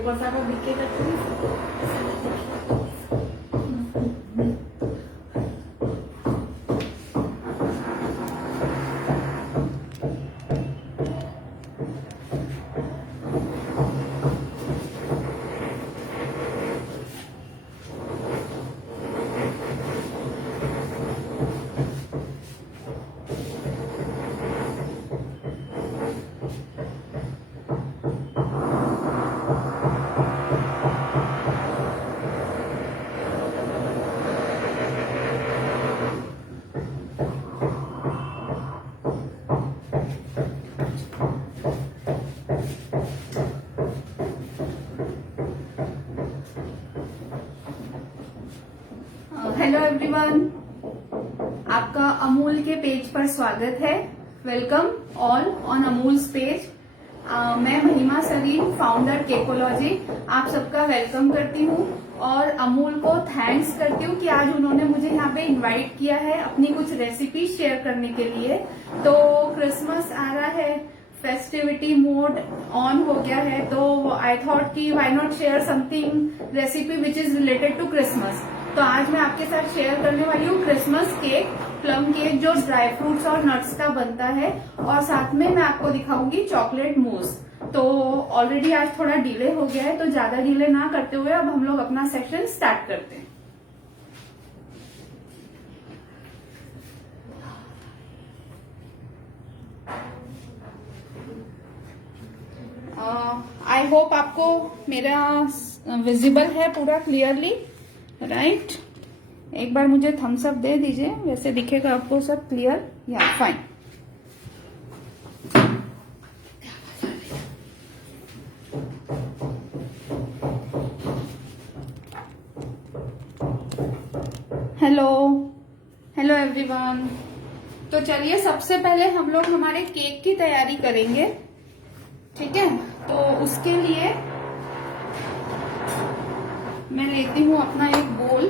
देखो सारा दिखेगा। हेलो एवरीवन, आपका अमूल के पेज पर स्वागत है। Welcome all on Amul's page. मैं महिमा सलीम, फाउंडर केकोलॉजी, आप सबका वेलकम करती हूँ और अमूल को थैंक्स करती हूँ कि आज उन्होंने मुझे यहाँ पे इनवाइट किया है अपनी कुछ रेसिपी शेयर करने के लिए। तो क्रिसमस आ रहा है, फेस्टिविटी मोड ऑन हो गया है, तो आई थॉट कि why not share something recipe which is related to Christmas. तो आज मैं आपके साथ शेयर करने वाली हूँ क्रिसमस केक, प्लम केक जो ड्राई फ्रूट्स और नट्स का बनता है, और साथ में मैं आपको दिखाऊंगी चॉकलेट मूस। तो ऑलरेडी आज थोड़ा डिले हो गया है, तो ज्यादा डिले ना करते हुए अब हम लोग अपना सेक्शन स्टार्ट करते हैं। आई होप आपको मेरा विजिबल है पूरा क्लियरली, राइट? एक बार मुझे थम्स अप दे दीजिए, वैसे दिखेगा आपको सब क्लियर? या फाइन। Hello hello everyone. तो चलिए सबसे पहले हम लोग हमारे केक की तैयारी करेंगे, ठीक है? तो उसके लिए मैं लेती हूँ अपना एक बोल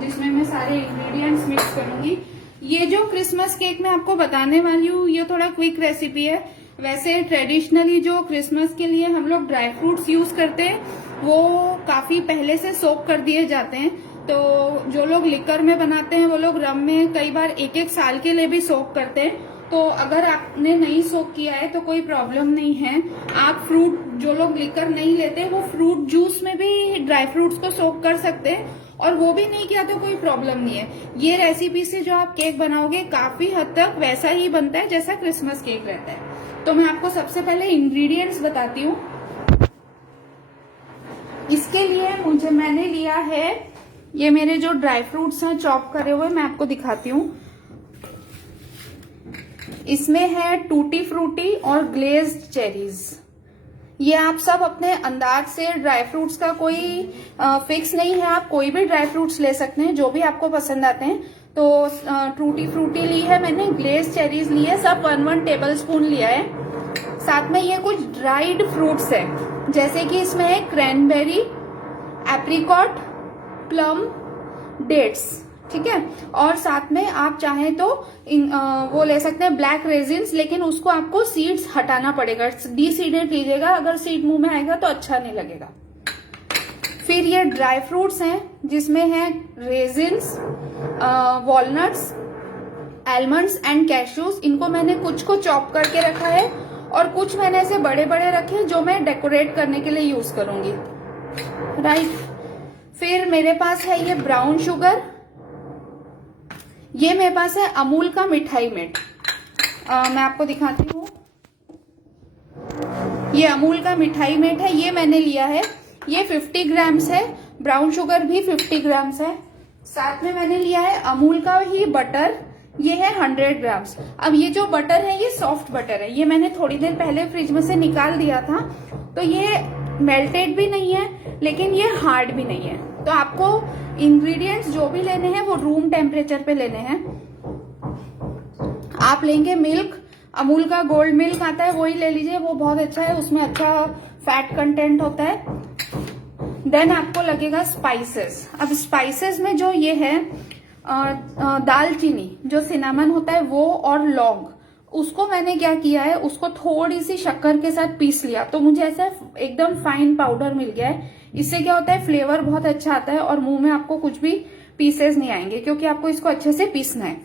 जिसमें मैं सारे इंग्रेडिएंट्स मिक्स करूंगी। ये जो क्रिसमस केक मैं आपको बताने वाली हूँ ये थोड़ा क्विक रेसिपी है। वैसे ट्रेडिशनली जो क्रिसमस के लिए हम लोग ड्राई फ्रूट्स यूज करते हैं वो काफी पहले से सोक कर दिए जाते हैं। तो जो लोग लिकर में बनाते हैं वो लोग रम में कई बार एक एक साल के लिए भी सोक करते हैं। तो अगर आपने नहीं सोक किया है तो कोई प्रॉब्लम नहीं है। आप फ्रूट, जो लोग लिकर नहीं लेते वो फ्रूट जूस में भी ड्राई फ्रूट्स को सोक कर सकते हैं, और वो भी नहीं किया तो कोई प्रॉब्लम नहीं है। ये रेसिपी से जो आप केक बनाओगे काफी हद तक वैसा ही बनता है जैसा क्रिसमस केक रहता है। तो मैं आपको सबसे पहले इंग्रेडिएंट्स बताती हूँ। इसके लिए मैंने लिया है, ये मेरे जो ड्राई फ्रूट्स हैं चॉप करे हुए, मैं आपको दिखाती हूँ। इसमें है टूटी फ्रूटी और ग्लेज्ड चेरीज। ये आप सब अपने अंदाज से, ड्राई फ्रूट्स का कोई फिक्स नहीं है, आप कोई भी ड्राई फ्रूट्स ले सकते हैं जो भी आपको पसंद आते हैं। तो टूटी फ्रूटी ली है मैंने, ग्लेज्ड चेरीज ली है, सब 1-1 टेबल स्पून लिया है। साथ में ये कुछ ड्राइड फ्रूट्स है, जैसे कि इसमें है क्रैनबेरी, एप्रिकॉट, प्लम, डेट्स, ठीक है? और साथ में आप चाहें तो वो ले सकते हैं ब्लैक रेजिन्स, लेकिन उसको आपको सीड्स हटाना पड़ेगा, डीसीडेड लीजिएगा, अगर सीड मुंह में आएगा तो अच्छा नहीं लगेगा। फिर ये ड्राई फ्रूट्स हैं जिसमें है resins, walnuts, almonds and cashews. इनको मैंने कुछ को चॉप करके रखा है और कुछ मैंने ऐसे बड़े बड़े रखे जो मैं डेकोरेट करने के लिए यूज करूंगी, राइट? फिर मेरे पास है ये ब्राउन शुगर, ये मेरे पास है अमूल का मिठाई मेट। मैं आपको दिखाती हूँ, ये अमूल का मिठाई मेट है, ये मैंने लिया है, ये 50 ग्राम्स है। ब्राउन शुगर भी 50 ग्राम्स है। साथ में मैंने लिया है अमूल का ही बटर, ये है 100 ग्राम्स। अब ये जो बटर है ये सॉफ्ट बटर है, ये मैंने थोड़ी देर पहले फ्रिज में से निकाल दिया था, तो ये मेल्टेड भी नहीं है लेकिन ये हार्ड भी नहीं है। तो आपको इंग्रेडिएंट्स जो भी लेने हैं वो रूम टेम्परेचर पे लेने हैं। आप लेंगे मिल्क, अमूल का गोल्ड मिल्क आता है वही ले लीजिए, वो बहुत अच्छा है, उसमें अच्छा फैट कंटेंट होता है। देन आपको लगेगा स्पाइसेस। अब स्पाइसेस में जो ये है दालचीनी, जो सिनामन होता है वो, और लौंग, उसको मैंने क्या किया है, उसको थोड़ी सी शक्कर के साथ पीस लिया, तो मुझे ऐसा एकदम फाइन पाउडर मिल गया है। इससे क्या होता है, फ्लेवर बहुत अच्छा आता है और मुंह में आपको कुछ भी पीसेस नहीं आएंगे, क्योंकि आपको इसको अच्छे से पीसना है।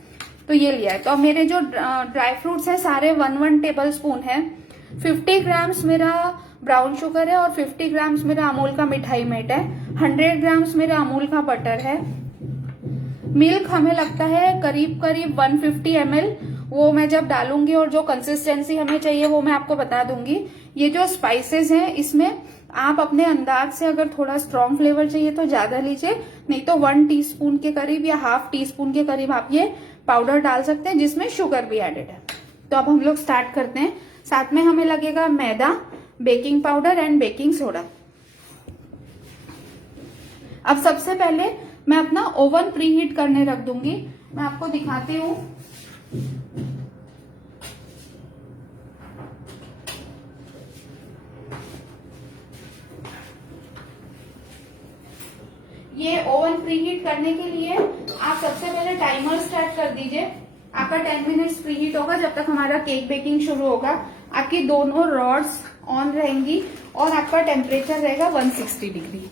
तो ये लिया है। तो अब मेरे जो ड्राई फ्रूट्स है सारे 1 टेबल स्पून है। 50 ग्राम्स मेरा ब्राउन शुगर है और 50 ग्राम्स मेरा अमूल का मिठाई मेट है। 100 ग्राम्स मेरा अमूल का बटर है। मिल्क हमें लगता है करीब करीब 150 ml, वो मैं जब डालूंगी और जो कंसिस्टेंसी हमें चाहिए वो मैं आपको बता दूंगी। ये जो स्पाइसेस हैं इसमें आप अपने अंदाज से अगर थोड़ा स्ट्रॉन्ग फ्लेवर चाहिए तो ज्यादा लीजिए, नहीं तो 1 टीस्पून के करीब या हाफ टीस्पून के करीब आप ये पाउडर डाल सकते हैं, जिसमें शुगर भी एडेड है। तो अब हम लोग स्टार्ट करते हैं। साथ में हमें लगेगा मैदा, baking powder and baking soda. अब सबसे पहले मैं अपना ओवन प्रीहीट करने रख दूंगी। मैं आपको दिखाती हूँ। ये ओवन प्रीहीट करने के लिए आप सबसे पहले टाइमर स्टार्ट कर दीजिए। आपका 10 मिनट्स प्रीहीट होगा जब तक हमारा केक बेकिंग शुरू होगा। आपकी दोनों रॉड्स ऑन रहेंगी और आपका टेम्परेचर रहेगा 160 डिग्री।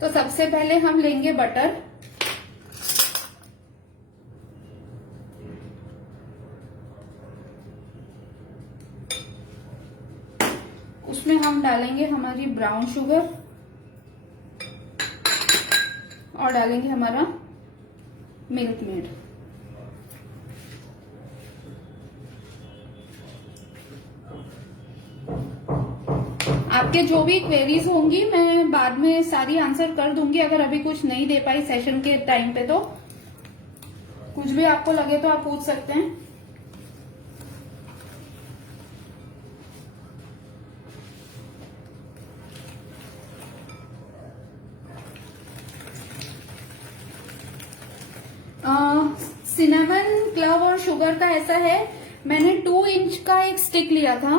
तो सबसे पहले हम लेंगे बटर। उसमें हम डालेंगे हमारी ब्राउन शुगर और डालेंगे हमारा मिल्क मेड। आपके जो भी क्वेरीज होंगी मैं बाद में सारी आंसर कर दूंगी। अगर अभी कुछ नहीं दे पाई सेशन के टाइम पे तो कुछ भी आपको लगे तो आप पूछ सकते हैं। सिनेमन क्लव और शुगर का ऐसा है, मैंने 2 इंच का एक स्टिक लिया था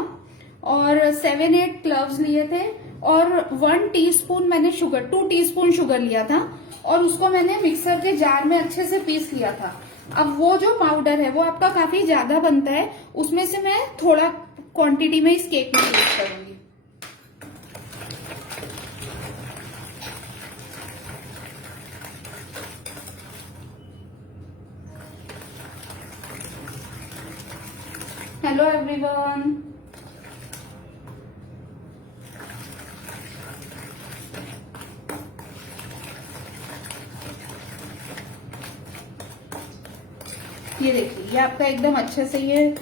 और 7-8 क्लव्स लिए थे और 1 टीस्पून मैंने शुगर, 2 टीस्पून शुगर लिया था और उसको मैंने मिक्सर के जार में अच्छे से पीस लिया था। अब वो जो पाउडर है वो आपका काफी ज्यादा बनता है, उसमें से मैं थोड़ा क्वांटिटी में इस केक में यूज करूंगी। Hello everyone. ये देखिए, ये आपका एकदम अच्छे से ये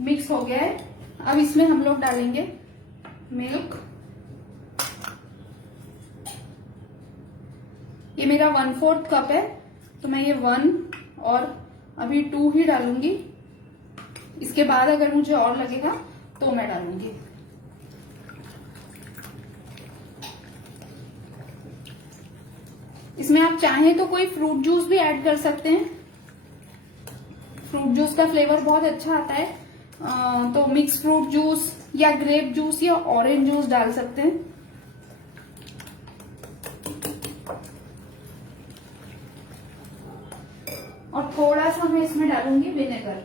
मिक्स हो गया है। अब इसमें हम लोग डालेंगे मिल्क। ये मेरा 1/4 कप है, तो मैं ये 1 और अभी 2 ही डालूंगी। इसके बाद अगर मुझे और लगेगा तो मैं डालूंगी। इसमें आप चाहें तो कोई फ्रूट जूस भी ऐड कर सकते हैं, फ्रूट जूस का फ्लेवर बहुत अच्छा आता है। तो मिक्स फ्रूट जूस या ग्रेप जूस या ऑरेंज जूस डाल सकते हैं। और थोड़ा सा मैं इसमें डालूंगी विनेगर।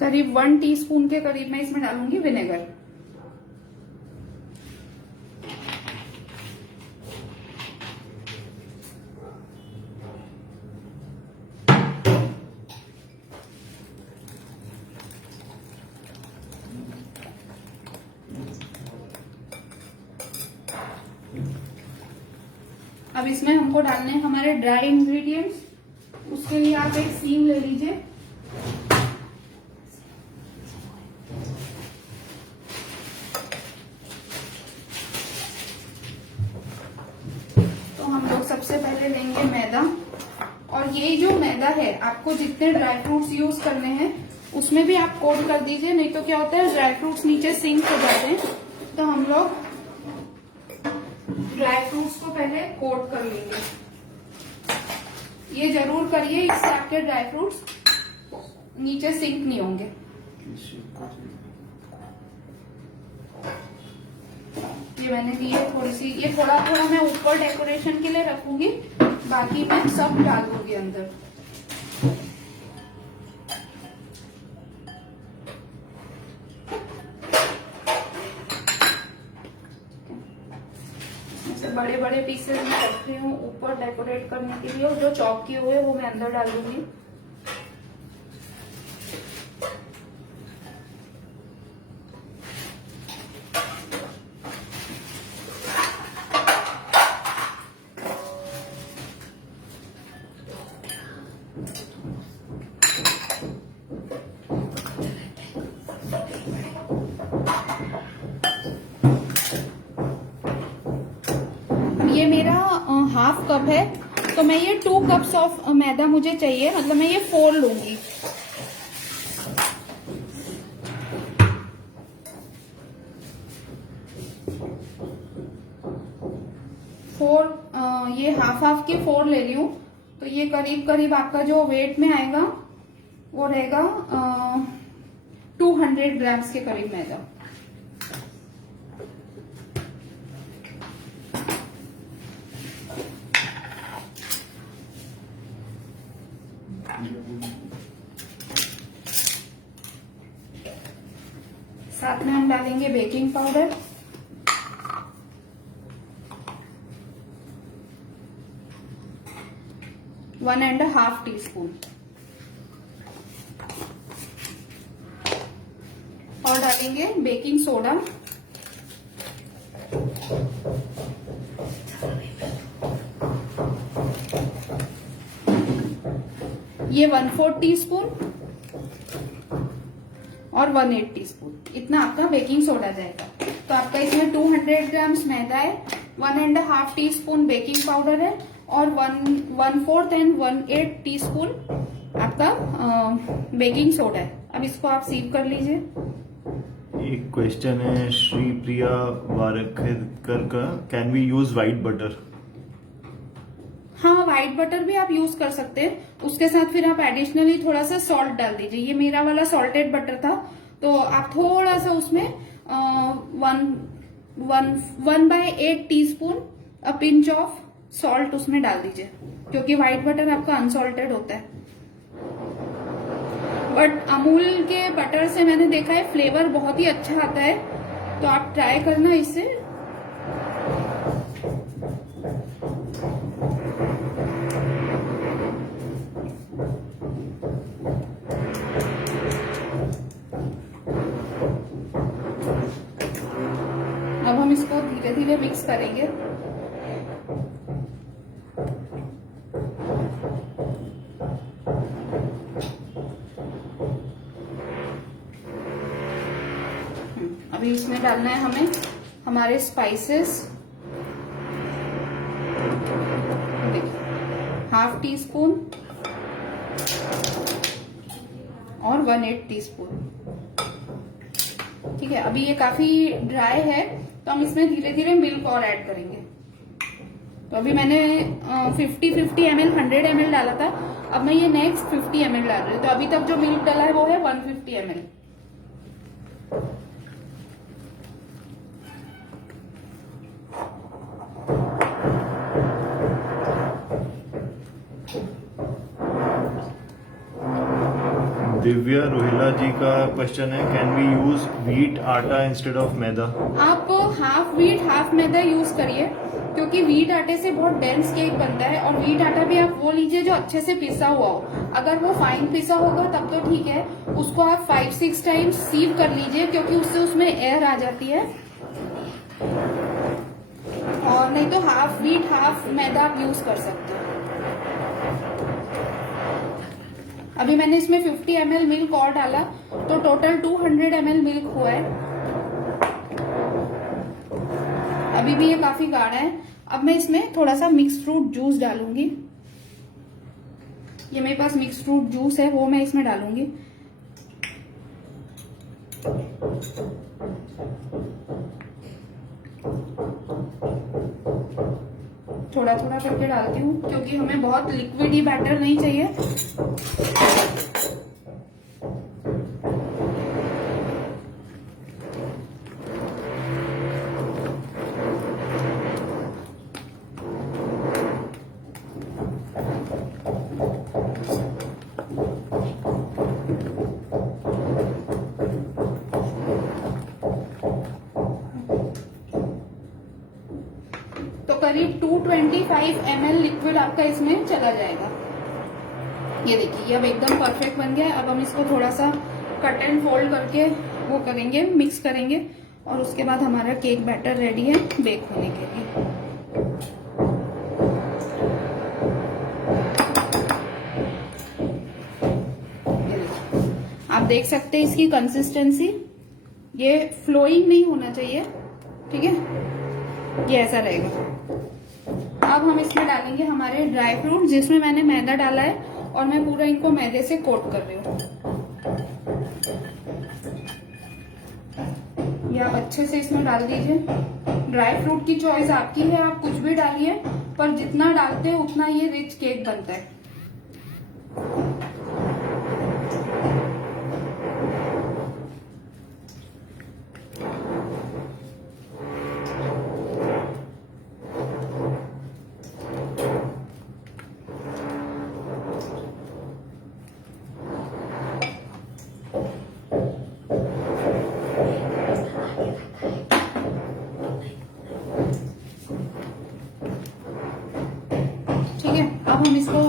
करीब 1 टीस्पून के करीब मैं इसमें डालूंगी विनेगर। अब इसमें हमको डालने हैं हमारे ड्राई इंग्रेडिएंट्स। उसके लिए आप एक सीम ले लीजिए। तो हम लोग सबसे पहले लेंगे मैदा, और ये जो मैदा है आपको जितने ड्राई फ्रूट्स यूज करने हैं उसमें भी आप कोट कर दीजिए, नहीं तो क्या होता है ड्राई फ्रूट्स नीचे सिंक हो जाते हैं। तो हम लोग ड्राई फ्रूट्स को पहले कोट कर लेंगे। ये जरूर करिए, इससे आपके ड्राई फ्रूट्स नीचे सिंक नहीं होंगे। ये मैंने दी है थोड़ी सी, ये थोड़ा थोड़ा मैं ऊपर डेकोरेशन के लिए रखूंगी, बाकी मैं सब डाल दूंगी अंदर। ऐसे बड़े बड़े पीसेस में रख रही हूँ ऊपर डेकोरेट करने के लिए, और जो चॉप किए हुए वो मैं अंदर डाल दूंगी। ये मेरा हाफ कप है, तो मैं ये 2 कप्स ऑफ मैदा मुझे चाहिए, मतलब मैं ये 4 लूंगी। ये हाफ की 4 ले रही हूँ, तो ये करीब करीब आपका जो वेट में आएगा वो रहेगा 200 ग्राम्स के करीब मैदा। साथ में हम डालेंगे baking powder, one and half tea spoon, और डालेंगे बेकिंग सोडा, ये 1/4 टी स्पून और 1/8 टी स्पून, इतना आपका बेकिंग सोडा जाएगा। तो आपका इसमें 200 ग्राम्स मैदा है, 1.5 टी स्पून बेकिंग पाउडर है, और 1/4 एंड 1/8 टी स्पून आपका बेकिंग सोडा है। अब इसको आप सीव कर लीजिए। एक क्वेश्चन है श्री प्रिया वारखेड़कर का, can we use white butter? हाँ, व्हाइट बटर भी आप यूज कर सकते हैं, उसके साथ फिर आप एडिशनली थोड़ा सा सॉल्ट डाल दीजिए। ये मेरा वाला सॉल्टेड बटर था, तो आप थोड़ा सा उसमें 1/8 tea spoon pinch of salt उसमें डाल दीजिए, क्योंकि व्हाइट बटर आपका अनसॉल्टेड होता है। बट अमूल के बटर से मैंने देखा है फ्लेवर बहुत ही अच्छा आता है, तो आप ट्राई करना इससे। अब हम इसको धीरे धीरे मिक्स करेंगे। अभी इसमें डालना है हमें हमारे स्पाइसेस, हाफ टी स्पून और 1/8 टी स्पून। ठीक है, अभी ये काफी ड्राई है, तो हम इसमें धीरे धीरे मिल्क और ऐड करेंगे। तो अभी मैंने 50 ml 100 ml डाला था, अब मैं ये नेक्स्ट 50 ml डाल रही हूँ। तो अभी तक जो मिल्क डाला है वो है 150 ml। दिव्या रोहिला जी का क्वेश्चन है, कैन वी यूज व्हीट आटा इंस्टेड ऑफ मैदा? आप हाफ व्हीट हाफ मैदा यूज करिए, क्योंकि व्हीट आटे से बहुत डेंस केक बनता है, और व्हीट आटा भी आप वो लीजिए जो अच्छे से पिसा हुआ हो। अगर वो फाइन पिसा होगा तब तो ठीक है, उसको आप 5-6 टाइम्स सीव कर लीजिए, क्योंकि उससे उसमें एयर आ जाती है। और नहीं तो हाफ व्हीट हाफ मैदा आप यूज कर सकते हो। अभी मैंने इसमें 50 ml मिल्क और डाला, तो टोटल 200 ml मिल्क हुआ है। अभी भी ये काफी गाढ़ा है। अब मैं इसमें थोड़ा सा मिक्स फ्रूट जूस डालूंगी। ये मेरे पास मिक्स फ्रूट जूस है, वो मैं इसमें डालूंगी। थोड़ा थोड़ा करके डालती हूँ, क्योंकि हमें बहुत लिक्विड ही बैटर नहीं चाहिए। 225 ml लिक्विड आपका इसमें चला जाएगा। ये देखिए, ये अब एकदम परफेक्ट बन गया है। अब हम इसको थोड़ा सा कट एंड फोल्ड करके वो करेंगे, मिक्स करेंगे, और उसके बाद हमारा केक बैटर रेडी है बेक होने के लिए। आप देख सकते हैं इसकी कंसिस्टेंसी, ये फ्लोइंग नहीं होना चाहिए, ठीक है, ये ऐसा रहेगा। अब हम इसमें डालेंगे हमारे ड्राई फ्रूट, जिसमें मैंने मैदा डाला है और मैं पूरा इनको मैदे से कोट कर रही हूँ। ये आप अच्छे से इसमें डाल दीजिए। ड्राई फ्रूट की चॉइस आपकी है, आप कुछ भी डालिए, पर जितना डालते हैं उतना ये रिच केक बनता है। ठीक है, अब हम इसको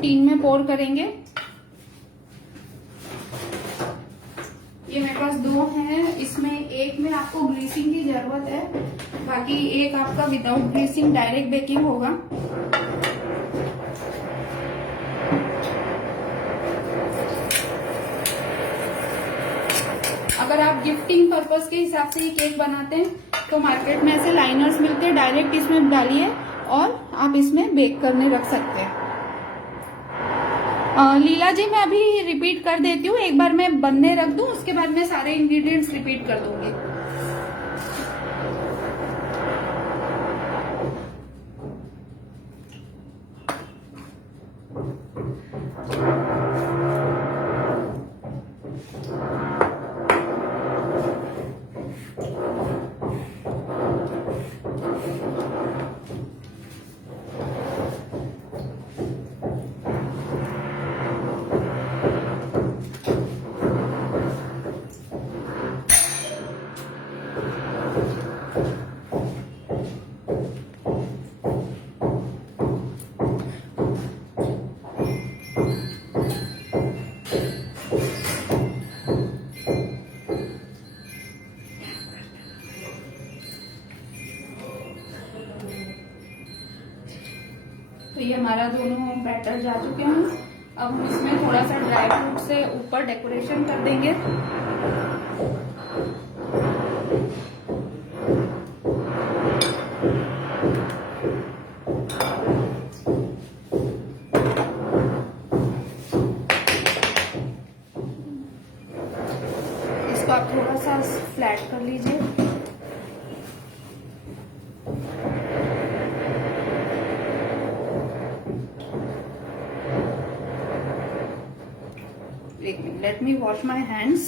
टीन में पोर करेंगे। ये मेरे पास 2 हैं, इसमें एक में आपको ग्रीसिंग की जरूरत है, बाकी एक आपका विदाउट ग्रीसिंग डायरेक्ट बेकिंग होगा। अगर आप गिफ्टिंग पर्पस के हिसाब से ये केक बनाते हैं तो मार्केट में ऐसे लाइनर्स मिलते हैं, डायरेक्ट इसमें डालिए और आप इसमें बेक करने रख सकते हैं। लीला जी, मैं अभी रिपीट कर देती हूँ, एक बार मैं बनने रख दूं, उसके बाद मैं सारे इंग्रेडिएंट्स रिपीट कर दूंगी। तो ये हमारा दोनों बैटर जा चुके हैं। अब हम इसमें थोड़ा सा ड्राई फ्रूट से ऊपर डेकोरेशन कर देंगे। इसको आप थोड़ा सा फ्लैट कर लीजिए। Let me wash my hands.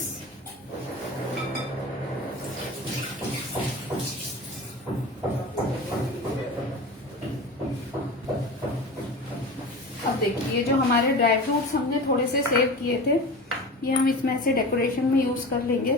अब देखिए, जो हमारे ड्राई फ्रूट्स हमने थोड़े से सेव किए थे, ये हम इसमें से डेकोरेशन में यूज कर लेंगे।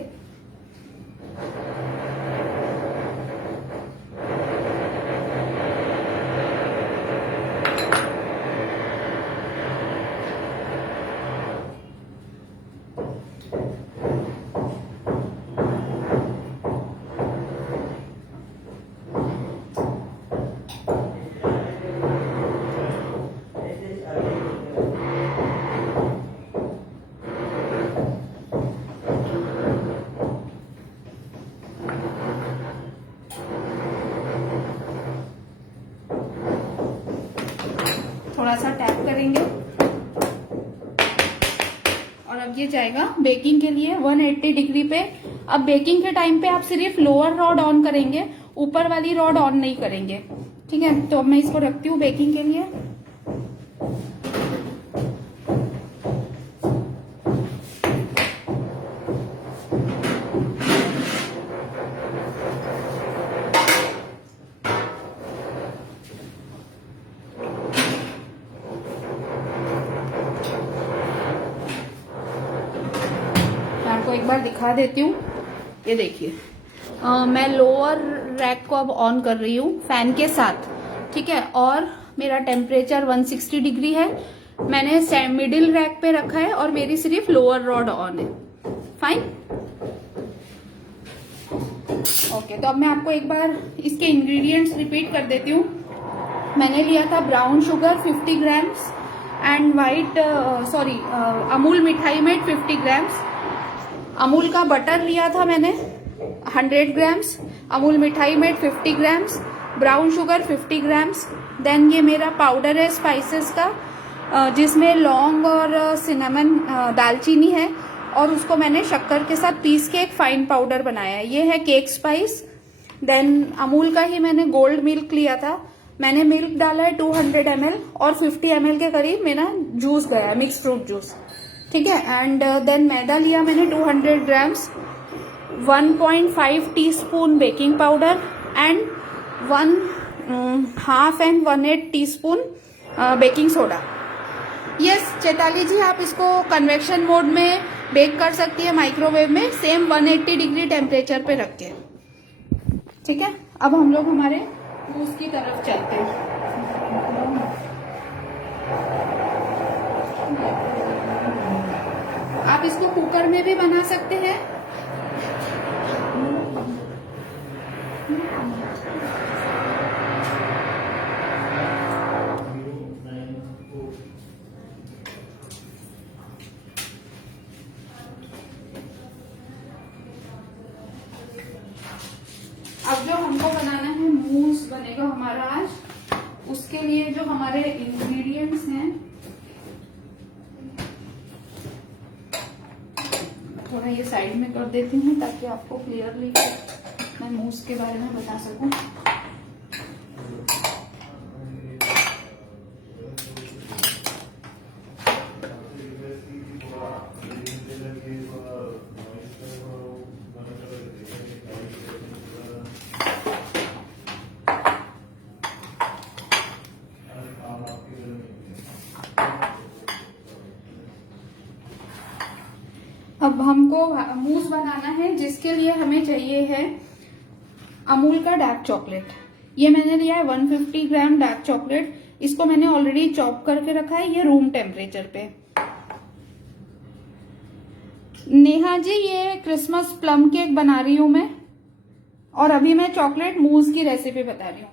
थोड़ा सा टैप करेंगे और अब ये जाएगा बेकिंग के लिए 180 डिग्री पे। अब बेकिंग के टाइम पे आप सिर्फ लोअर रॉड ऑन करेंगे, ऊपर वाली रॉड ऑन नहीं करेंगे, ठीक है। तो अब मैं इसको रखती हूँ बेकिंग के लिए। आपको एक बार दिखा देती हूँ, ये देखिए, मैं लोअर रैक को अब ऑन कर रही हूँ फैन के साथ। ठीक है, और मेरा टेम्परेचर 160 डिग्री है। मैंने मिडिल रैक पे रखा है और मेरी सिर्फ लोअर रॉड ऑन है। Fine, okay. तो अब मैं आपको एक बार इसके इंग्रेडिएंट्स रिपीट कर देती हूँ। मैंने लिया था brown sugar 50 grams and white Amul Mithai Mate 50 grams. Amul का बटर लिया था मैंने 100 grams, Amul Mithai Mate 50 grams, brown sugar 50 grams. Then ये मेरा पाउडर है स्पाइसेस का, जिसमें लौंग और सिनेमन दालचीनी है, और उसको मैंने शक्कर के साथ पीस के एक फाइन पाउडर बनाया है। ये है केक स्पाइस। देन अमूल का ही मैंने गोल्ड मिल्क लिया था। मैंने मिल्क डाला है 200 ml और 50 ml के करीब मेरा जूस गया है, मिक्स फ्रूट जूस, ठीक है। एंड देन मैदा लिया मैंने 200 grams, 1.5 teaspoon baking powder and 1/2 and 1/8 teaspoon baking soda. Yes Chaitali ji, आप इसको कन्वेक्शन मोड में बेक कर सकती है माइक्रोवेव में, सेम 180 डिग्री टेम्परेचर पे रख के, ठीक है। अब हम लोग हमारे मूस की तरफ चलते हैं। आप इसको कुकर में भी बना सकते हैं। अब जो हमको बनाना है मूस बनेगा हमारा आज, उसके लिए जो हमारे इंग्रेडिएंट्स हैं, थोड़ा ये साइड में कर देती हूँ ताकि आपको क्लियरली मैं मूस के बारे में बता सकूं। अब हमको मूस बनाना है, जिसके लिए हमें चाहिए है अमूल का डार्क चॉकलेट। ये मैंने लिया है 150 ग्राम डार्क चॉकलेट। इसको मैंने ऑलरेडी चॉप करके रखा है, ये रूम टेम्परेचर पे। नेहा जी, ये क्रिसमस प्लम केक बना रही हूं मैं, और अभी मैं चॉकलेट मूस की रेसिपी बता रही हूँ।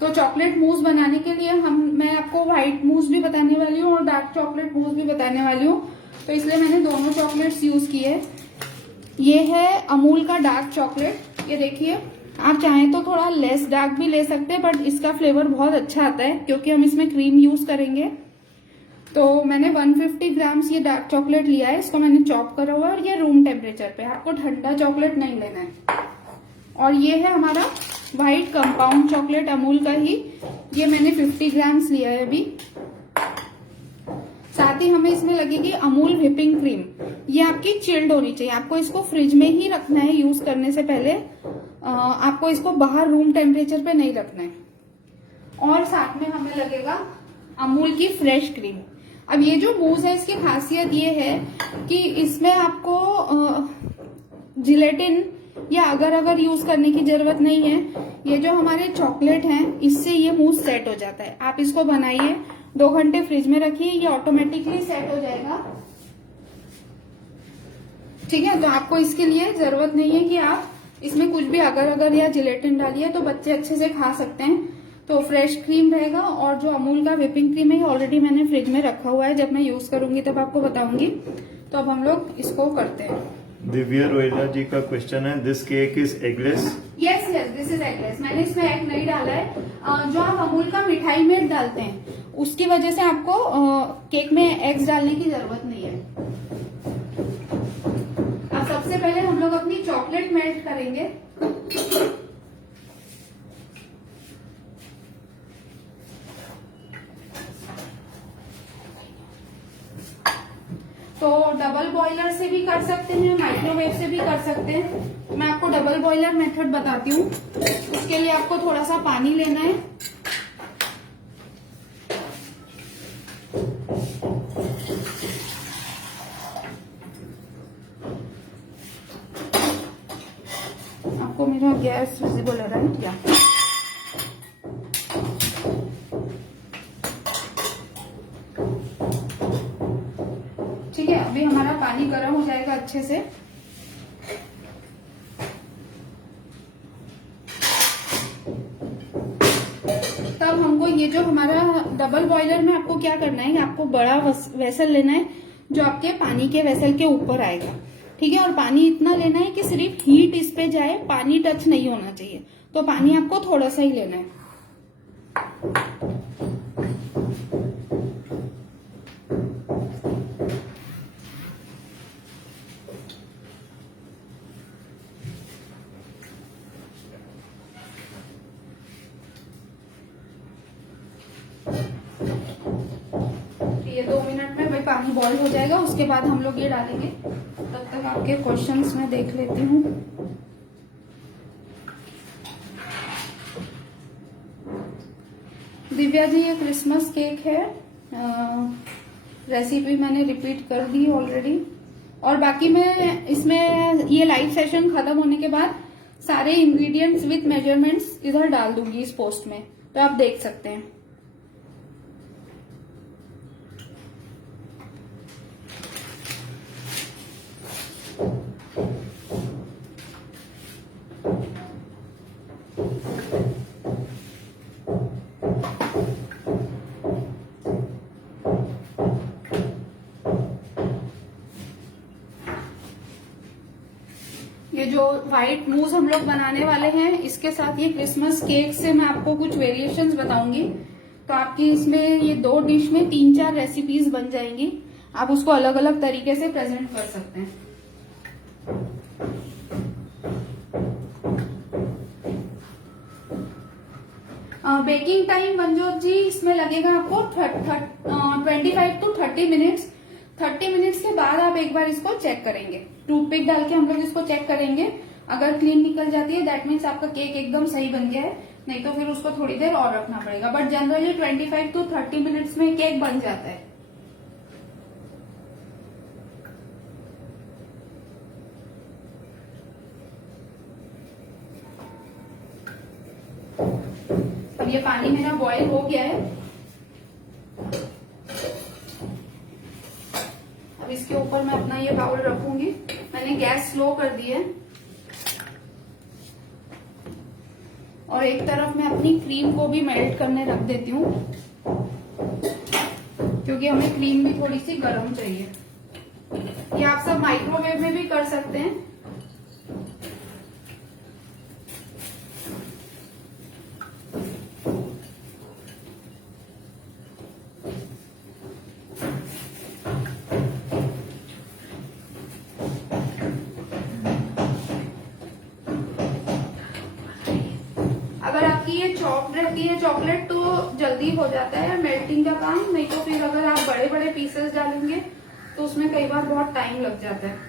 तो चॉकलेट मूस बनाने के लिए मैं आपको व्हाइट मूस भी बताने वाली हूँ और डार्क चॉकलेट मूस भी बताने वाली हूँ, तो इसलिए मैंने दोनों चॉकलेट्स यूज किए। ये है अमूल का डार्क चॉकलेट, ये देखिए। आप चाहें तो थोड़ा लेस डार्क भी ले सकते हैं, बट इसका फ्लेवर बहुत अच्छा आता है क्योंकि हम इसमें क्रीम यूज करेंगे। तो मैंने 150 ग्राम्स ये डार्क चॉकलेट लिया है, इसको मैंने चॉप करा हुआ है, और ये रूम टेम्परेचर पे। आपको ठंडा चॉकलेट नहीं लेना है। और ये है हमारा व्हाइट कंपाउंड चॉकलेट अमूल का ही, ये मैंने 50 ग्राम्स लिया है अभी। साथ ही हमें इसमें लगेगी अमूल व्हिपिंग क्रीम। ये आपकी चिल्ड होनी चाहिए, आपको इसको फ्रिज में ही रखना है यूज करने से पहले। आपको इसको बाहर रूम टेम्परेचर पे नहीं रखना है। और साथ में हमें लगेगा अमूल की फ्रेश क्रीम। अब ये जो मूस है, इसकी खासियत ये है कि इसमें आपको जिलेटिन या अगर यूज करने की जरूरत नहीं है। ये जो हमारे चॉकलेट हैं, इससे ये मूस सेट हो जाता है। आप इसको बनाइए, 2 घंटे फ्रिज में रखिए, ये ऑटोमेटिकली सेट हो जाएगा, ठीक है। तो आपको इसके लिए जरूरत नहीं है कि आप इसमें कुछ भी अगर या जिलेटिन डालिए, तो बच्चे अच्छे से खा सकते हैं। तो फ्रेश क्रीम रहेगा, और जो अमूल का व्हिपिंग क्रीम है ऑलरेडी मैंने फ्रिज में रखा हुआ है, जब मैं यूज करूंगी तब आपको बताऊंगी। तो अब हम लोग इसको करते हैं। दिव्या रोहिला जी का क्वेश्चन है, this cake is eggless? Yes, this is eggless. मैंने इसमें एग नहीं डाला है। जो आप अमूल का मिठाई में डालते हैं, उसकी वजह से आपको केक में एग्स डालने की जरूरत नहीं है। अब सबसे पहले हम लोग अपनी चॉकलेट मेल्ट करेंगे। तो डबल बॉयलर से भी कर सकते हैं, माइक्रोवेव से भी कर सकते हैं। मैं आपको डबल बॉयलर मेथड बताती हूँ। उसके लिए आपको थोड़ा सा पानी लेना है, आपको मेरा गैस विजिबल है राइट? या पानी गर्म हो जाएगा अच्छे से। तब हमको ये जो हमारा डबल बॉयलर में आपको क्या करना है, आपको बड़ा वेसल लेना है जो आपके पानी के वेसल के ऊपर आएगा, ठीक है। और पानी इतना लेना है कि सिर्फ हीट इस पे जाए, पानी टच नहीं होना चाहिए। तो पानी आपको थोड़ा सा ही लेना है। ये 2 मिनट में भाई पानी बॉईल हो जाएगा, उसके बाद हम लोग ये डालेंगे। तब तक आपके क्वेश्चंस मैं देख लेती हूँ। दिव्या जी, ये क्रिसमस केक है, रेसिपी मैंने रिपीट कर दी ऑलरेडी। और बाकी मैं इसमें ये लाइव सेशन खत्म होने के बाद सारे इंग्रेडिएंट्स विथ मेजरमेंट्स इधर डाल दूंगी इस पोस्ट में, तो आप देख सकते हैं। ये जो व्हाइट मूज हम लोग बनाने वाले हैं, इसके साथ ये क्रिसमस केक से मैं आपको कुछ वेरिएशंस बताऊंगी। तो आपकी इसमें ये 2 डिश में 3-4 रेसिपीज बन जाएंगी। आप उसको अलग अलग तरीके से प्रेजेंट कर सकते हैं। बेकिंग टाइम मंजोत जी इसमें लगेगा आपको 25 to 30 मिनट्स। 30 मिनट्स के बाद आप एक बार इसको चेक करेंगे, टूथपिक डाल के हम लोग इसको चेक करेंगे। अगर क्लीन निकल जाती है दैट मीन्स आपका केक एकदम सही बन गया है, नहीं तो फिर उसको थोड़ी देर और रखना पड़ेगा। बट जनरली 25 to 30 मिनट्स में केक बन जाता है। अब ये पानी मेरा बॉईल हो गया है। अब इसके ऊपर मैं अपना ये बाउल रखूंगी। मैंने गैस स्लो कर दी है और एक तरफ मैं अपनी क्रीम को भी मेल्ट करने रख देती हूँ, क्योंकि हमें क्रीम भी थोड़ी सी गर्म चाहिए। ये आप सब माइक्रोवेव में भी कर सकते हैं। अगर आपकी ये चॉप्ड रहती है चॉकलेट तो जल्दी हो जाता है मेल्टिंग का काम, नहीं तो फिर अगर आप बड़े बड़े पीसेस डालेंगे तो उसमें कई बार बहुत टाइम लग जाता है।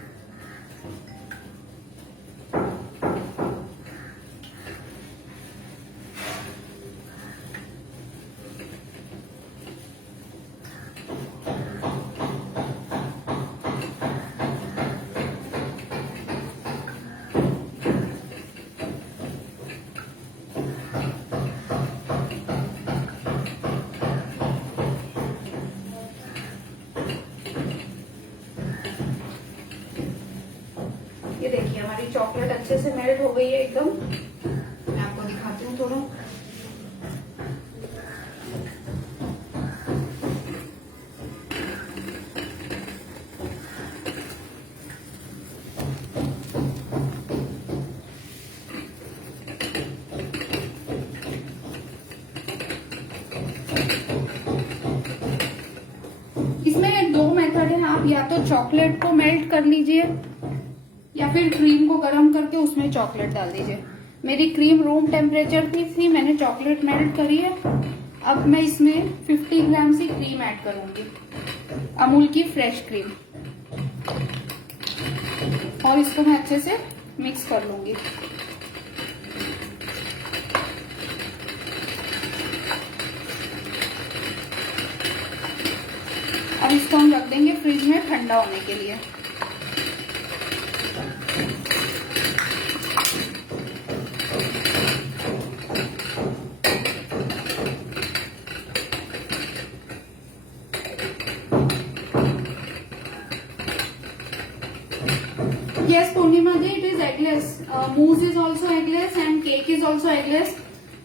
ये देखिए हमारी चॉकलेट अच्छे से मेल्ट हो गई है एकदम। मैं आपको दिखाती हूँ थोड़ा। इसमें 2 मेथड है, आप या तो चॉकलेट को मेल्ट कर लीजिए या फिर क्रीम को गर्म करके उसमें चॉकलेट डाल दीजिए। मेरी क्रीम रूम टेम्परेचर की थी, मैंने चॉकलेट मेल्ट करी है। अब मैं इसमें 50 ग्राम सी क्रीम ऐड करूंगी, अमूल की फ्रेश क्रीम, और इसको मैं अच्छे से मिक्स कर लूंगी। अब इसको हम रख देंगे फ्रिज में ठंडा होने के लिए। Yes, Purnima ji, it is eggless. Mousse is also eggless and cake is also eggless.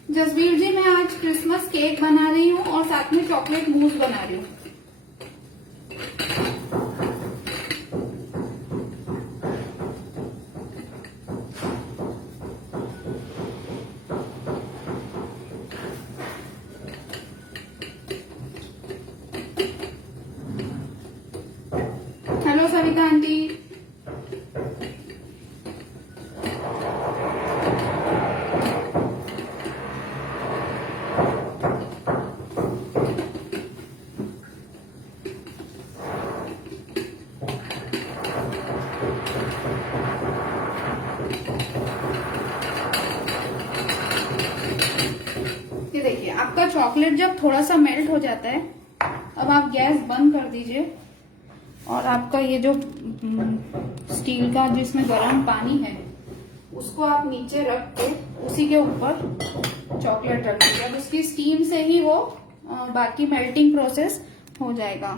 Jasvir जी, मैं आज क्रिसमस केक बना रही हूँ और साथ में चॉकलेट मूस बना रही हूँ. हेलो सरिता आंटी. ये देखिए, आपका चॉकलेट जब थोड़ा सा मेल्ट हो जाता है, अब आप गैस बंद कर दीजिए और आपका ये जो स्टील का जिसमें गर्म पानी है उसको आप नीचे रख के उसी के ऊपर चॉकलेट रख दीजिए. अब उसकी स्टीम से ही वो बाकी मेल्टिंग प्रोसेस हो जाएगा.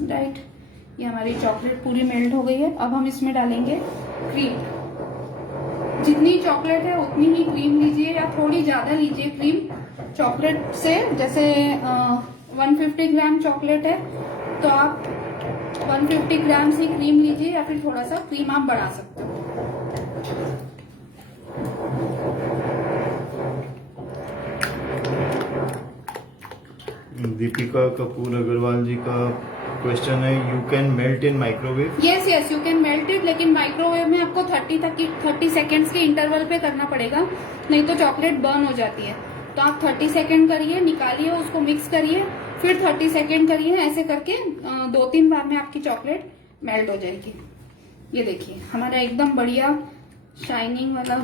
राइट, ये हमारी चॉकलेट पूरी मेल्ट हो गई है. अब हम इसमें डालेंगे क्रीम. जितनी चॉकलेट है उतनी ही क्रीम लीजिए या थोड़ी ज्यादा लीजिए क्रीम चॉकलेट से. जैसे 150 ग्राम चॉकलेट है तो आप 150 ग्राम से क्रीम लीजिए या फिर थोड़ा सा क्रीम आप बढ़ा सकते हो. दीपिका कपूर अग्रवाल जी का क्वेश्चन है, you can melt in microwave. Yes yes, you can melt it, लेकिन माइक्रोवेव में आपको 30 सेकेंड्स के इंटरवल पे करना पड़ेगा, नहीं तो चॉकलेट बर्न हो जाती है. तो आप 30 सेकेंड करिए, निकालिए, उसको मिक्स करिए, फिर 30 सेकेंड करिए. ऐसे करके 2-3 बार में आपकी चॉकलेट मेल्ट हो जाएगी. ये देखिए, हमारा एकदम बढ़िया शाइनिंग वाला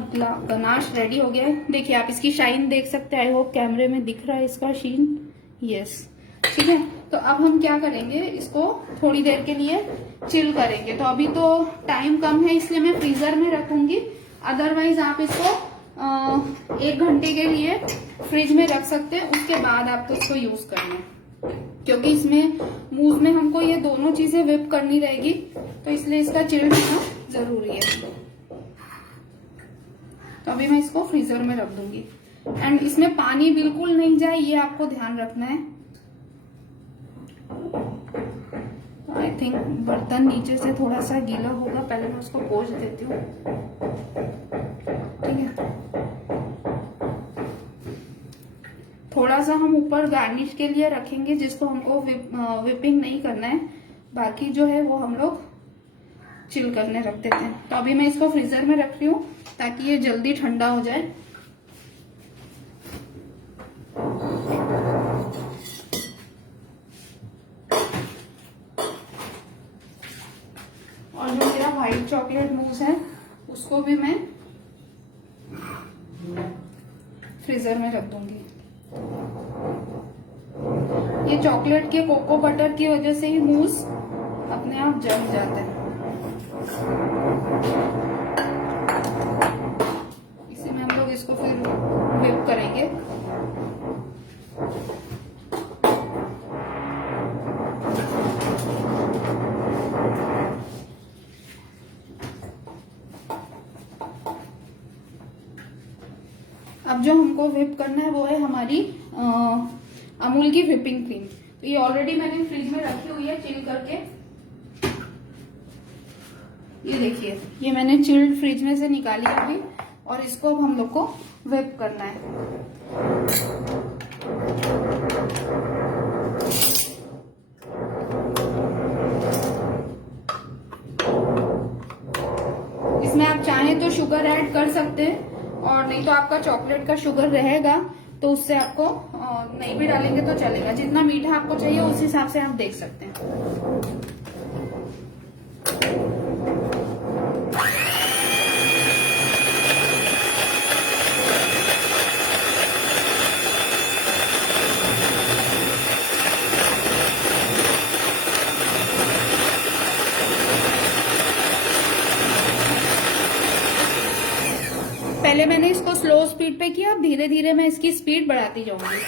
गनाश रेडी हो गया है. देखिए, आप इसकी शाइन देख सकते हैं. आई होप कैमरे में दिख रहा है इसका शीन. यस, ठीक है. तो अब हम क्या करेंगे, इसको थोड़ी देर के लिए चिल करेंगे. तो अभी तो टाइम कम है इसलिए मैं फ्रीजर में रखूंगी. अदरवाइज आप इसको 1 घंटे के लिए फ्रिज में रख सकते हैं. उसके बाद आपको इसको यूज करना है, क्योंकि इसमें मूस में हमको ये दोनों चीजें विप करनी रहेगी, तो इसलिए इसका चिल्ड होना जरूरी है. तो अभी मैं इसको फ्रीजर में रख दूंगी. एंड इसमें पानी बिल्कुल नहीं जाए, ये आपको ध्यान रखना है. आई थिंक बर्तन नीचे से थोड़ा सा गीला होगा, पहले मैं उसको पोंछ देती हूँ. ठीक है, थोड़ा सा हम ऊपर गार्निश के लिए रखेंगे, जिसको हमको विपिंग नहीं करना है. बाकी जो है वो हम लोग चिल करने रख देते हैं. तो अभी मैं इसको फ्रीजर में रख रही हूँ ताकि ये जल्दी ठंडा हो जाए. और जो मेरा व्हाइट चॉकलेट मूस है उसको भी मैं फ्रीजर में रख दूंगी. ये चॉकलेट के कोको बटर की वजह से ही मूस अपने आप जम जाते हैं. इसी में हम लोग इसको फिर व्हिप करेंगे. अब जो हमको व्हिप करना है वो है हमारी अमूल की व्हिपिंग क्रीम. तो ये ऑलरेडी मैंने फ्रिज में रखी हुई है चिल करके. ये देखिए, ये मैंने चिल्ड फ्रिज में से निकाली अभी, और इसको अब हम लोग को व्हिप करना है. इसमें आप चाहें तो शुगर ऐड कर सकते हैं, और नहीं तो आपका चॉकलेट का शुगर रहेगा तो उससे आपको नहीं भी डालेंगे तो चलेगा. जितना मीठा आपको चाहिए उस हिसाब से आप देख सकते हैं. पहले मैंने इसको स्लो स्पीड पे किया, अब धीरे धीरे मैं इसकी स्पीड बढ़ाती जाऊंगी।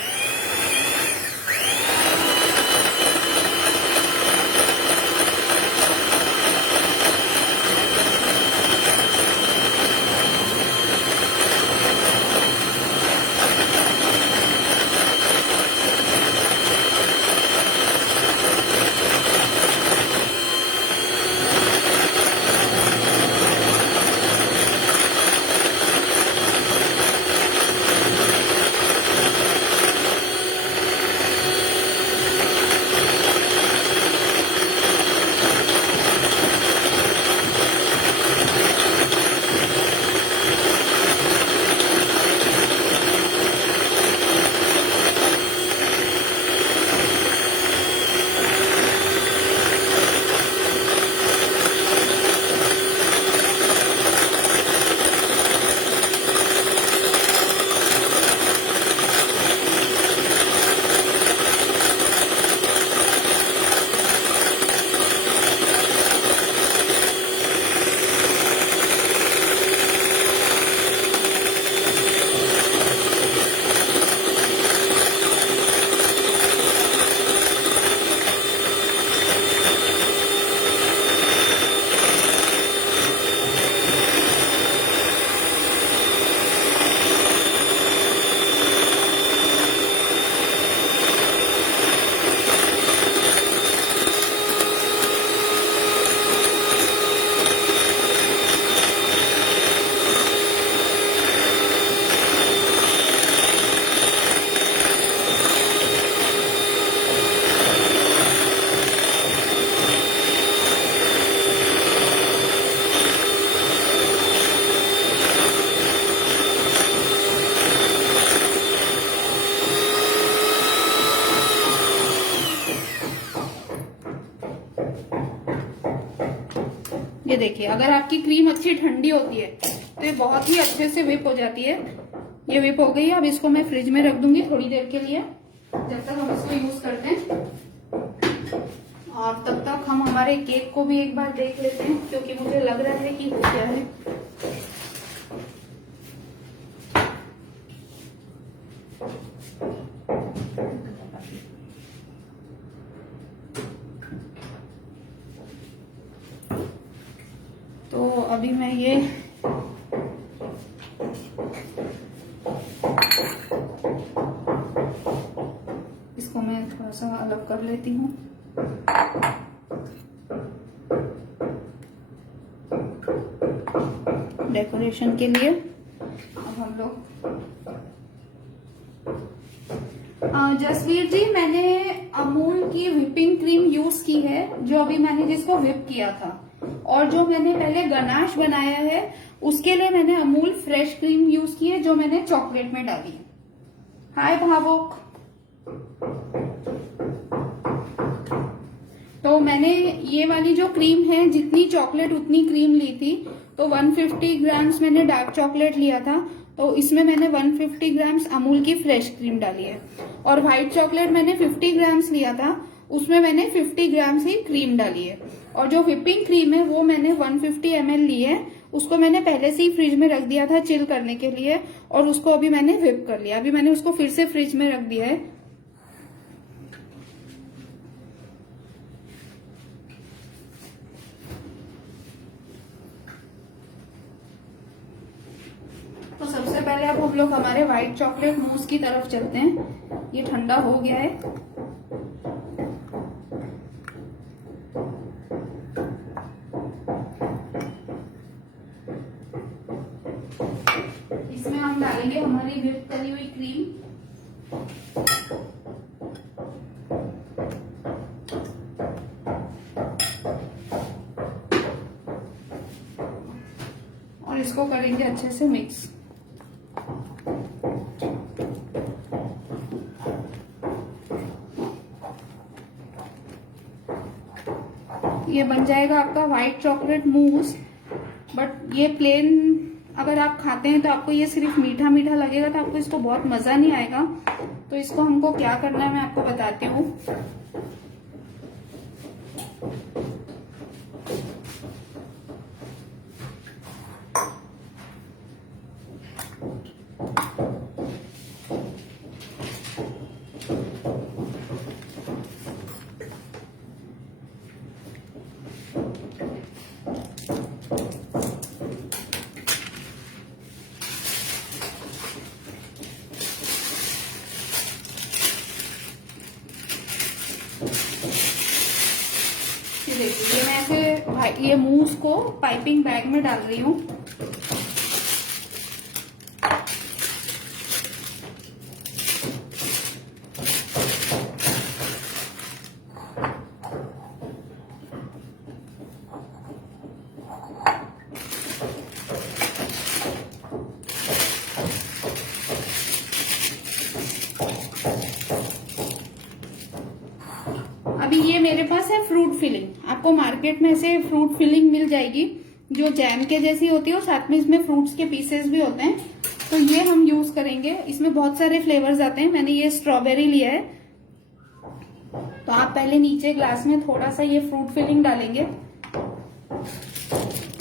ये देखिए, अगर आपकी क्रीम अच्छी ठंडी होती है तो ये बहुत ही अच्छे से व्हिप हो जाती है। ये व्हिप हो गई है। अब इसको मैं फ्रिज में रख दूंगी थोड़ी देर के लिए, जब तक हम इसको यूज करते हैं। और तब तक हम हमारे केक को भी एक बार देख लेते हैं, क्योंकि मुझे लग रहा है कि हो गया है। तो अभी मैं ये इसको मैं थोड़ा सा अलग कर लेती हूँ। डेकोरेशन के लिए अब हम लोग जसवीर जी, मैंने अमूल की व्हिपिंग क्रीम यूज की है, जो अभी मैंने जिसको व्हिप किया था। और जो मैंने पहले गनाश बनाया है उसके लिए मैंने अमूल फ्रेश क्रीम यूज की है, जो मैंने चॉकलेट में डाली है। हाय भावुक। तो मैंने ये वाली जो क्रीम है, जितनी चॉकलेट उतनी क्रीम ली थी। तो 150 ग्राम्स मैंने डार्क चॉकलेट लिया था, तो इसमें मैंने 150 ग्राम्स अमूल की फ्रेश क्रीम डाली है। और व्हाइट चॉकलेट मैंने 50 ग्राम्स लिया था, उसमें मैंने 50 ग्राम्स ही क्रीम डाली है। और जो व्हिपिंग क्रीम है वो मैंने 150 ml ली है, उसको मैंने पहले से ही फ्रिज में रख दिया था चिल करने के लिए, और उसको अभी मैंने व्हिप कर लिया। अभी मैंने उसको फिर से फ्रिज में रख दिया है। तो सबसे पहले अब हम लोग हमारे व्हाइट चॉकलेट मूस की तरफ चलते हैं। ये ठंडा हो गया है। इसमें हम डालेंगे हमारी व्हिप करी हुई क्रीम। और इसको करेंगे अच्छे से मिक्स। ये बन जाएगा आपका व्हाइट चॉकलेट मूस। बट ये प्लेन अगर आप खाते हैं तो आपको ये सिर्फ मीठा मीठा लगेगा, तो आपको इसको बहुत मजा नहीं आएगा। तो इसको हमको क्या करना है मैं आपको बताती हूँ। देखिए, ये मैं ऐसे ये मूस को पाइपिंग बैग में डाल रही हूँ। अभी ये मेरे पास है फ्रूट फिलिंग। आपको मार्केट में से फ्रूट फिलिंग मिल जाएगी जो जैम के जैसी होती है और साथ में इसमें फ्रूट्स के पीसेस भी होते हैं। तो ये हम यूज करेंगे। इसमें बहुत सारे फ्लेवर्स आते हैं। मैंने ये स्ट्रॉबेरी लिया है। तो आप पहले नीचे ग्लास में थोड़ा सा ये फ्रूट फिलिंग डालेंगे,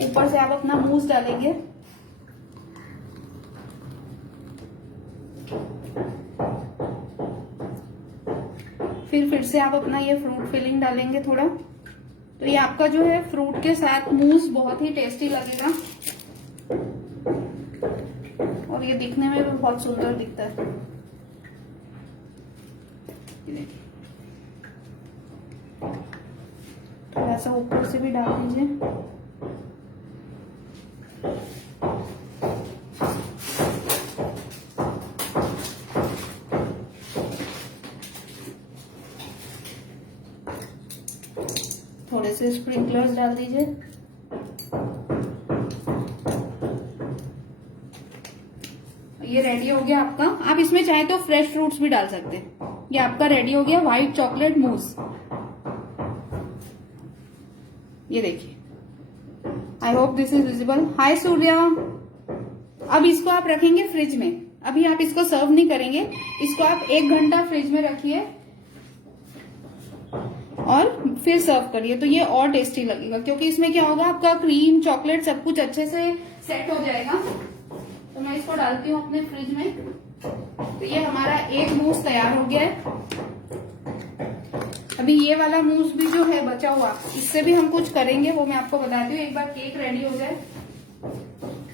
ऊपर से आप अपना मूस डालेंगे। फिर से आप अपना ये फ्रूट फिलिंग डालेंगे थोड़ा। तो ये आपका जो है फ्रूट के साथ मूस बहुत ही टेस्टी लगेगा और ये दिखने में भी बहुत सुंदर दिखता है। थोड़ा सा ऊपर से भी डाल दीजिए। थोड़े से स्प्रिंकलर्स डाल दीजिए। ये रेडी हो गया आपका। आप इसमें चाहे तो फ्रेश फ्रूट्स भी डाल सकते हैं। ये आपका रेडी हो गया व्हाइट चॉकलेट मूस। ये देखिए, I hope this is visible. Hi Surya. अब इसको आप रखेंगे फ्रिज में। अभी आप इसको सर्व नहीं करेंगे, इसको आप 1 घंटा फ्रिज में रखिए और फिर सर्व करिए। तो ये और टेस्टी लगेगा, क्योंकि इसमें क्या होगा, आपका क्रीम चॉकलेट सब कुछ अच्छे से सेट हो जाएगा। तो मैं इसको डालती हूँ अपने फ्रिज में। तो ये हमारा एक मूस तैयार हो गया है। अभी ये वाला मूस भी जो है बचा हुआ, इससे भी हम कुछ करेंगे, वो मैं आपको बताती हूँ। एक बार केक रेडी हो जाए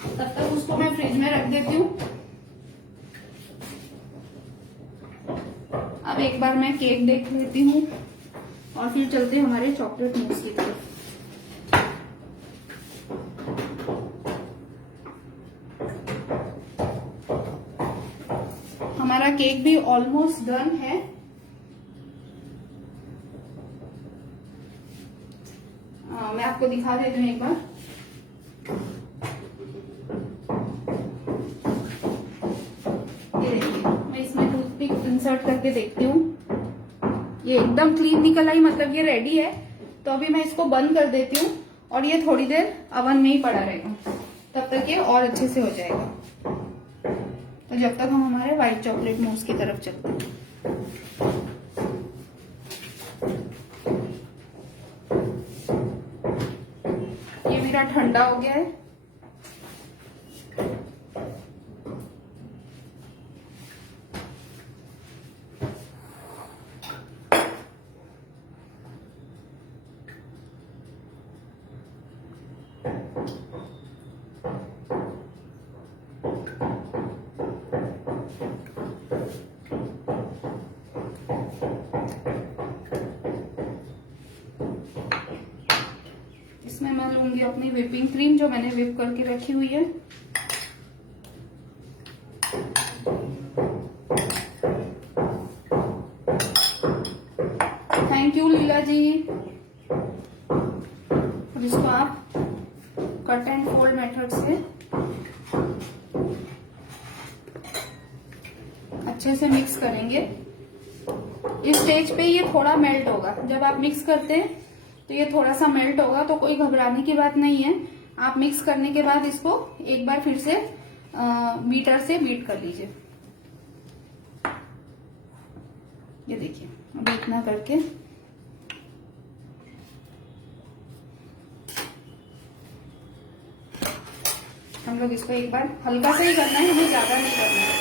तब तक उसको मैं फ्रिज में रख देती हूँ। अब एक बार मैं केक देख लेती हूँ और फिर चलते हैं हमारे चॉकलेट मूस की तरफ। हमारा केक भी ऑलमोस्ट डन है। मैं आपको दिखा देती हूँ एक बार। ये देखिए, मैं इसमें टूथपिक इंसर्ट करके देखती हूँ। ये एकदम क्लीन निकल आई, मतलब ये रेडी है। तो अभी मैं इसको बंद कर देती हूँ और ये थोड़ी देर अवन में ही पड़ा रहेगा, तब तक ये और अच्छे से हो जाएगा। तो जब तक हम हमारे व्हाइट चॉकलेट मूस की तरफ चलते हैं। ये मेरा ठंडा हो गया है। इसमें मैं लूंगी अपनी व्हिपिंग क्रीम जो मैंने व्हिप करके रखी हुई है। थैंक यू लीला जी। और इसको आप कट एंड फोल्ड मेथड से अच्छे से मिक्स करेंगे। इस स्टेज पे ये थोड़ा मेल्ट होगा। जब आप मिक्स करते हैं तो ये थोड़ा सा मेल्ट होगा, तो कोई घबराने की बात नहीं है। आप मिक्स करने के बाद इसको एक बार फिर से बीटर से बीट कर लीजिए। ये देखिए, अब इतना करके हम लोग इसको एक बार हल्का सा ही करना है, हमें ज्यादा नहीं करना है।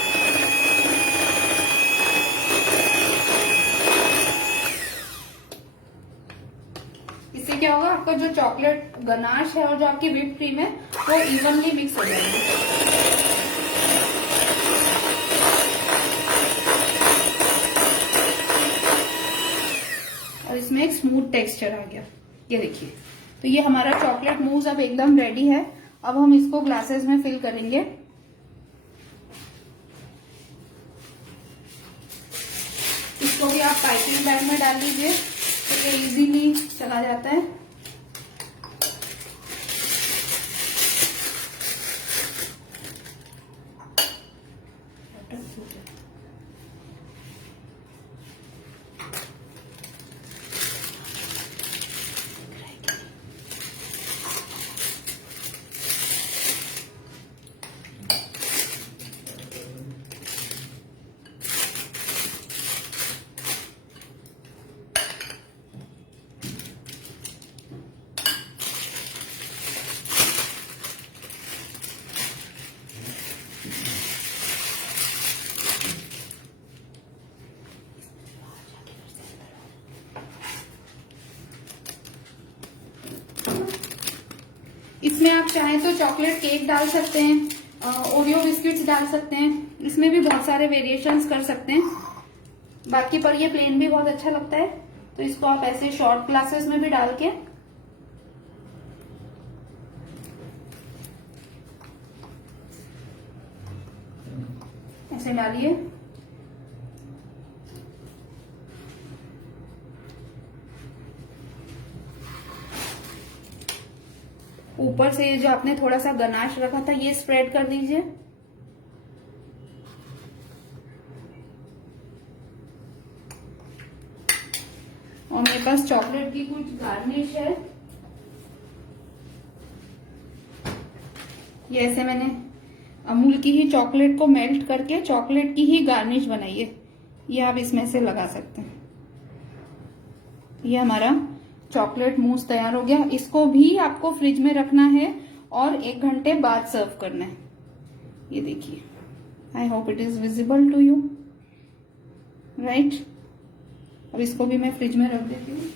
इससे क्या होगा, आपका जो चॉकलेट गनाश है और जो आपकी व्हिप क्रीम है वो इवनली मिक्स हो जाएगी। और इसमें एक स्मूथ टेक्सचर आ गया। ये देखिए, तो ये हमारा चॉकलेट मूस अब एकदम रेडी है। अब हम इसको ग्लासेस में फिल करेंगे। इसको भी आप पाइपिंग बैग में डाल लीजिए तो ये इजीली चला जाता है। इसमें आप चाहें तो चॉकलेट केक डाल सकते हैं, ओरियो बिस्किट्स डाल सकते हैं, इसमें भी बहुत सारे वेरिएशंस कर सकते हैं। बाकी पर ये प्लेन भी बहुत अच्छा लगता है, तो इसको आप ऐसे शॉर्ट ग्लासेस में भी डाल के ऐसे डालिए। ऊपर से जो आपने थोड़ा सा गनाश रखा था ये स्प्रेड कर दीजिए। और मेरे पास चॉकलेट की कुछ गार्निश है, ये ऐसे मैंने अमूल की ही चॉकलेट को मेल्ट करके चॉकलेट की ही गार्निश बनाई है, ये आप इसमें से लगा सकते हैं। ये हमारा चॉकलेट मूस तैयार हो गया। इसको भी आपको फ्रिज में रखना है और 1 घंटे बाद सर्व करना है। ये देखिए, I hope it is visible to you, right. अब इसको भी मैं फ्रिज में रख देती हूँ।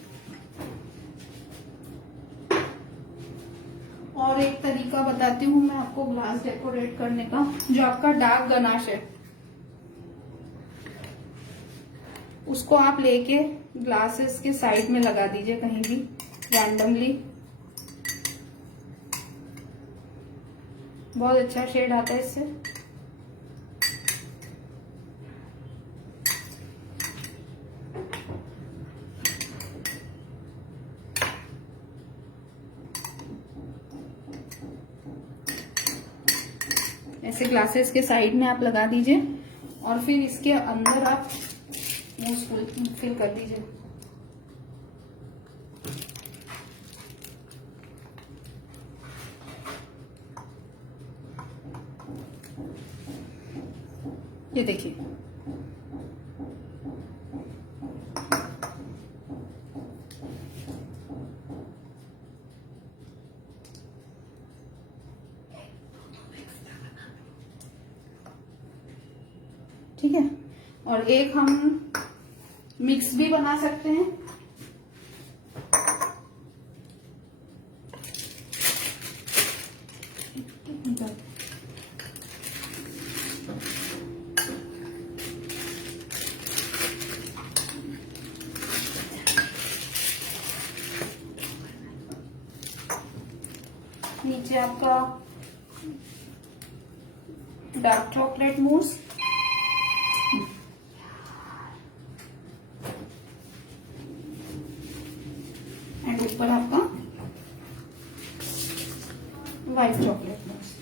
और एक तरीका बताती हूँ मैं आपको ग्लास डेकोरेट करने का। जो आपका डार्क गनाश है उसको आप लेके ग्लासेस के साइड में लगा दीजिए कहीं भी रैंडमली। बहुत अच्छा शेड आता है इससे। ऐसे ग्लासेस के साइड में आप लगा दीजिए और फिर इसके अंदर आप मूस फिल कर दीजिए। ये देखिए, ठीक है। और एक हम मिक्स भी बना सकते हैं। नीचे आपका डार्क चॉकलेट मूस, एंड ऊपर आपका व्हाइट चॉकलेट मूस।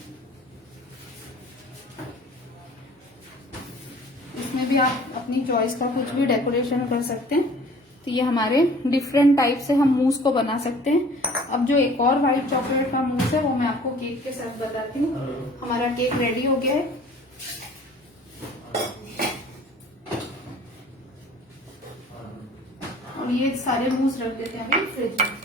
इसमें भी आप अपनी चॉइस का कुछ भी डेकोरेशन कर सकते हैं। तो ये हमारे डिफरेंट टाइप से हम मूस को बना सकते हैं। अब जो एक और व्हाइट चॉकलेट का मूस है वो मैं आपको केक के साथ बताती हूँ। हमारा केक रेडी हो गया है। और ये सारे मूस रख देते हैं अभी फ्रिज में।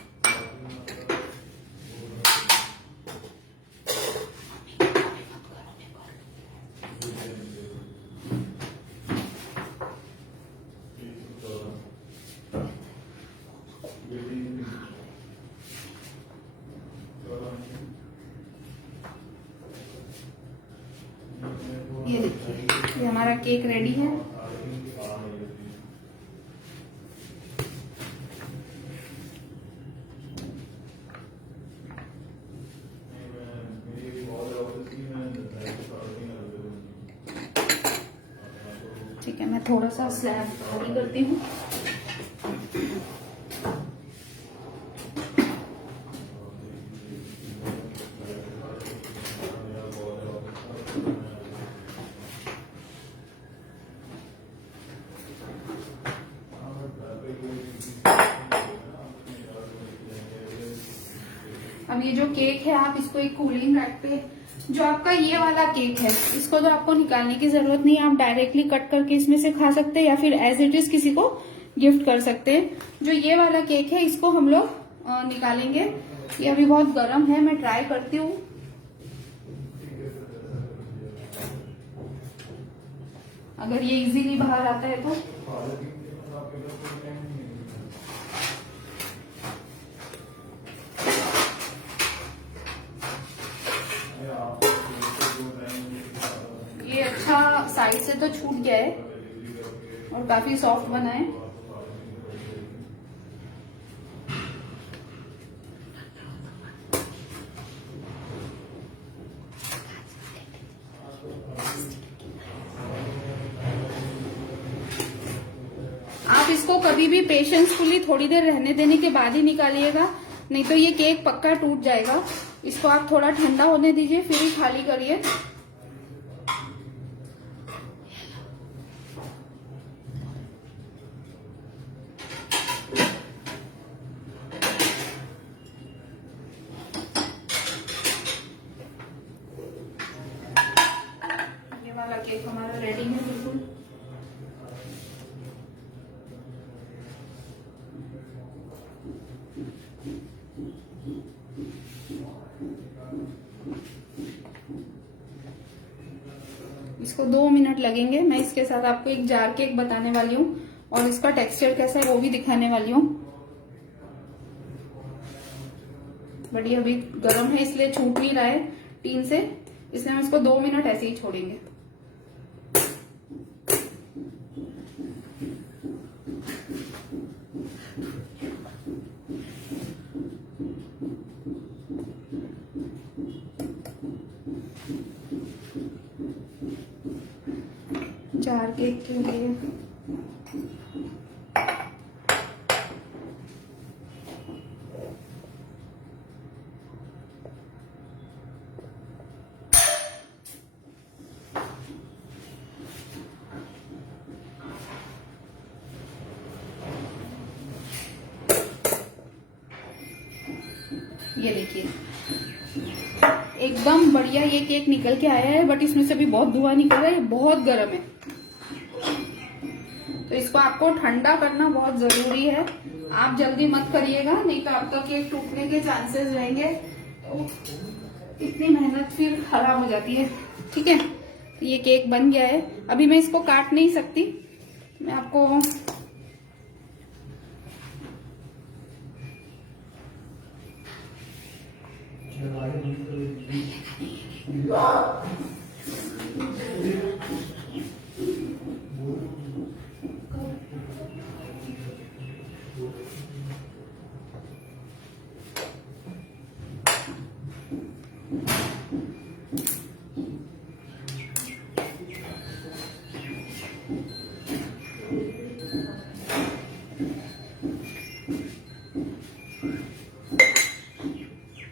ये देखिए, ये हमारा केक रेडी है। है, मैं थोड़ा सा स्लैब भारी करती हूँ। अब ये जो केक है आप इसको एक कूलिंग रैक पे, जो आपका ये वाला केक है इसको तो आपको निकालने की जरूरत नहीं है, आप डायरेक्टली कट करके इसमें से खा सकते हैं या फिर एज इट इज किसी को गिफ्ट कर सकते हैं। जो ये वाला केक है इसको हम लोग निकालेंगे। ये अभी बहुत गर्म है, मैं ट्राई करती हूँ। अगर ये इजीली बाहर आता है तो ये अच्छा साइड से तो छूट गया है और काफी सॉफ्ट बना है। आप इसको कभी भी पेशेंसफुली थोड़ी देर रहने देने के बाद ही निकालिएगा, नहीं तो ये केक पक्का टूट जाएगा। इसको आप थोड़ा ठंडा होने दीजिए फिर ही खाली करिए। ये वाला केक हमारा रेडी है बिल्कुल। इसको 2 मिनट लगेंगे। मैं इसके साथ आपको एक जार केक बताने वाली हूँ और इसका टेक्सचर कैसा है वो भी दिखाने वाली हूँ। बट ये अभी गर्म है इसलिए छूट नहीं रहा है टीन से, इसलिए हम इसको 2 मिनट ऐसे ही छोड़ेंगे। जार केक के लिए ये देखिए एकदम बढ़िया ये केक निकल के आया है, बट इसमें से भी बहुत धुआं निकल रहा है, बहुत गर्म है। तो इसको आपको ठंडा करना बहुत जरूरी है। आप जल्दी मत करिएगा, नहीं तो आपका केक टूटने के चांसेस रहेंगे। तो इतनी मेहनत फिर खराब हो जाती है। ठीक है, तो ये केक बन गया है। अभी मैं इसको काट नहीं सकती, मैं आपको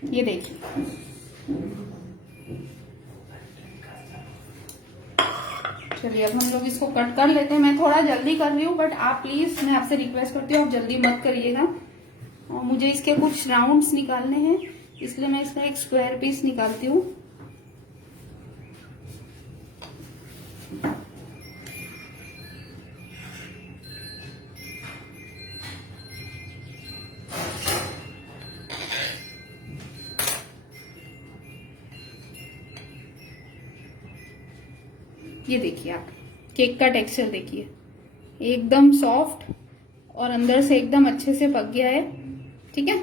ये देखिए चलिए अब हम लोग इसको कट कर लेते हैं। मैं थोड़ा जल्दी कर रही हूँ, बट आप प्लीज, मैं आपसे रिक्वेस्ट करती हूँ आप जल्दी मत करिएगा। और मुझे इसके कुछ राउंड्स निकालने हैं, इसलिए मैं इसका एक स्क्वायर पीस निकालती हूँ। ये देखिए आप केक का टेक्सचर देखिए, एकदम सॉफ्ट और अंदर से एकदम अच्छे से पक गया है। ठीक है,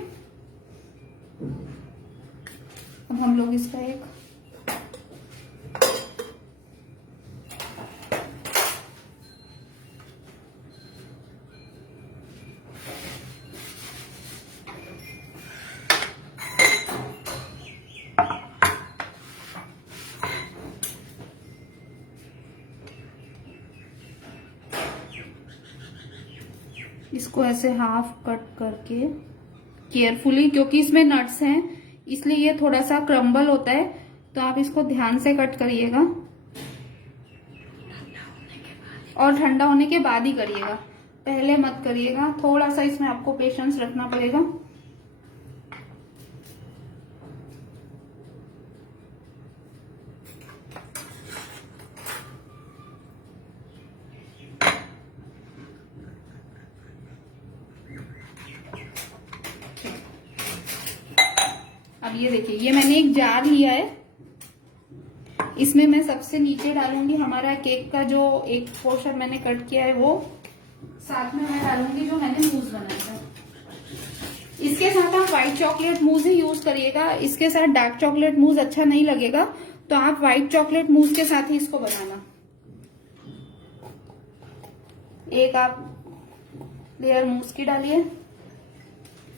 अब हम लोग इसका एक इसको ऐसे हाफ कट करके केयरफुली, क्योंकि इसमें नट्स हैं इसलिए ये थोड़ा सा क्रम्बल होता है, तो आप इसको ध्यान से कट करिएगा और ठंडा होने के बाद ही करिएगा, पहले मत करिएगा। थोड़ा सा इसमें आपको पेशेंस रखना पड़ेगा। अब ये देखिए, ये मैंने एक जार लिया है, इसमें मैं सबसे नीचे डालूंगी हमारा केक का जो एक पोर्शन मैंने कट किया है, वो साथ में मैं डालूंगी जो मैंने मूस बनाया था। इसके साथ आप व्हाइट चॉकलेट मूस ही यूज करिएगा, इसके साथ डार्क चॉकलेट मूस अच्छा नहीं लगेगा, तो आप व्हाइट चॉकलेट मूस के साथ ही इसको बनाना। एक आप लेयर मूस की डालिए,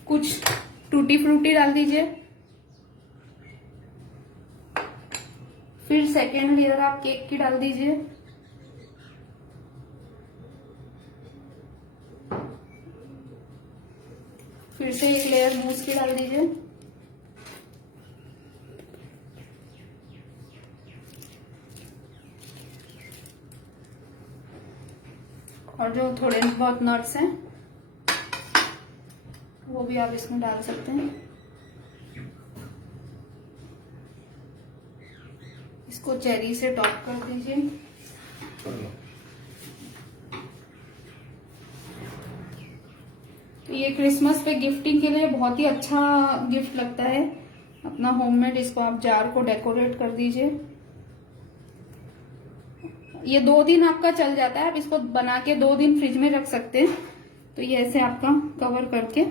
कुछ टूटी फ्रूटी डाल दीजिए, फिर सेकेंड लेयर आप केक की डाल दीजिए, फिर से एक लेयर मूस की डाल दीजिए, और जो थोड़े बहुत नट्स हैं वो भी आप इसमें डाल सकते हैं। इसको चेरी से टॉप कर दीजिए। तो ये क्रिसमस पे गिफ्टिंग के लिए बहुत ही अच्छा गिफ्ट लगता है अपना होममेड। इसको आप जार को डेकोरेट कर दीजिए। ये 2 दिन आपका चल जाता है, आप इसको बना के 2 दिन फ्रिज में रख सकते हैं। तो ये ऐसे आपका कवर करके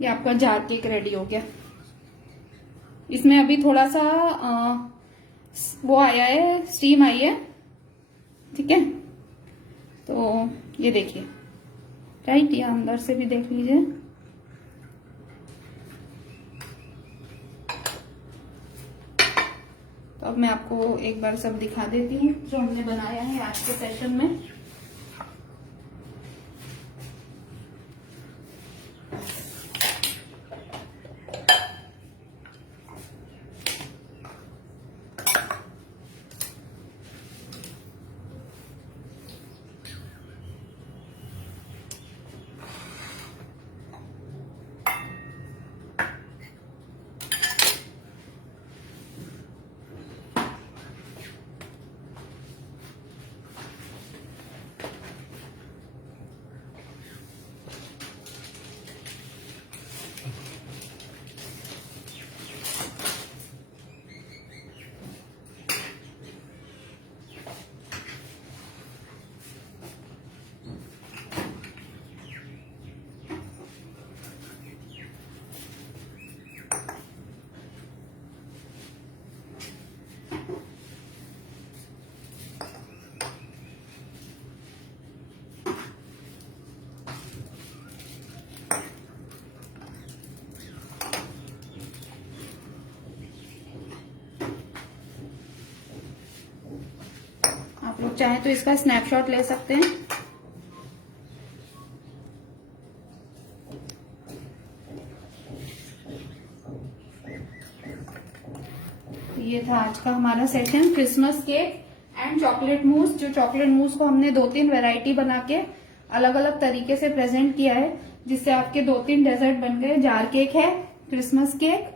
ये आपका जार केक रेडी हो गया। इसमें अभी थोड़ा सा वो आया है, स्टीम आई है, ठीक है। तो ये देखिए, राइट, ये अंदर से भी देख लीजिए। तो अब मैं आपको एक बार सब दिखा देती हूँ जो हमने बनाया है आज के सेशन में। आप लोग चाहें तो इसका स्नैपशॉट ले सकते हैं। ये था आज का हमारा session, Christmas cake and chocolate mousse. जो चॉकलेट मूस को हमने 2-3 वैरायटी बना के अलग अलग तरीके से प्रेजेंट किया है, जिससे आपके 2-3 डेजर्ट बन गए। जार केक है, क्रिसमस केक,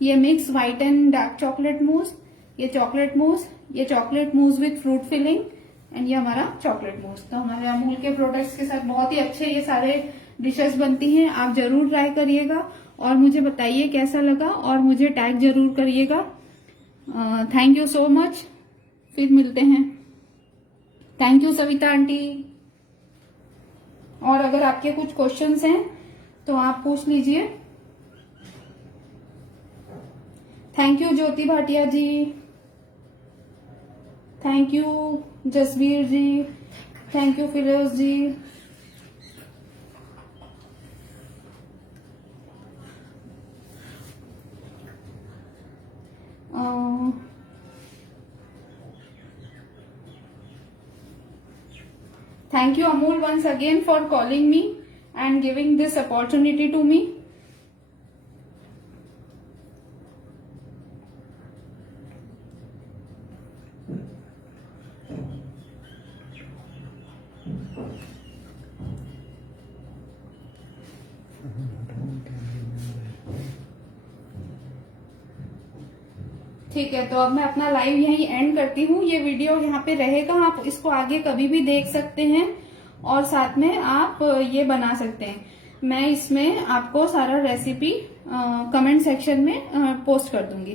ये mix white and dark chocolate mousse, ये chocolate mousse with fruit filling, and ये हमारा चॉकलेट मूस। तो हमारे अमूल के प्रोडक्ट्स के साथ बहुत ही अच्छे ये सारे डिशेस बनती हैं। आप जरूर ट्राई करिएगा और मुझे बताइए कैसा लगा, और मुझे टैग जरूर करिएगा। थैंक यू सो मच, फिर मिलते हैं। Thank you Savita aunty. और अगर आपके कुछ क्वेश्चंस हैं तो आप पूछ लीजिए। Thank you Jyoti Bhatia ji, thank you Jasvir ji, thank you Firoz ji. Thank you Amul once again for calling me. and giving this opportunity to me. ठीक है, तो अब मैं अपना लाइव यहीं एंड करती हूँ। ये वीडियो यहाँ पे रहेगा, आप इसको आगे कभी भी देख सकते हैं और साथ में आप ये बना सकते हैं। मैं इसमें आपको सारा रेसिपी कमेंट सेक्शन में पोस्ट कर दूंगी।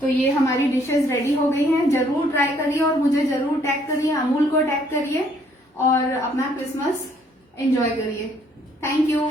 तो ये हमारी डिशेस रेडी हो गई हैं। जरूर ट्राई करिए और मुझे जरूर टैग करिए, अमूल को टैग करिए और अपना क्रिसमस एंजॉय करिए। Thank you.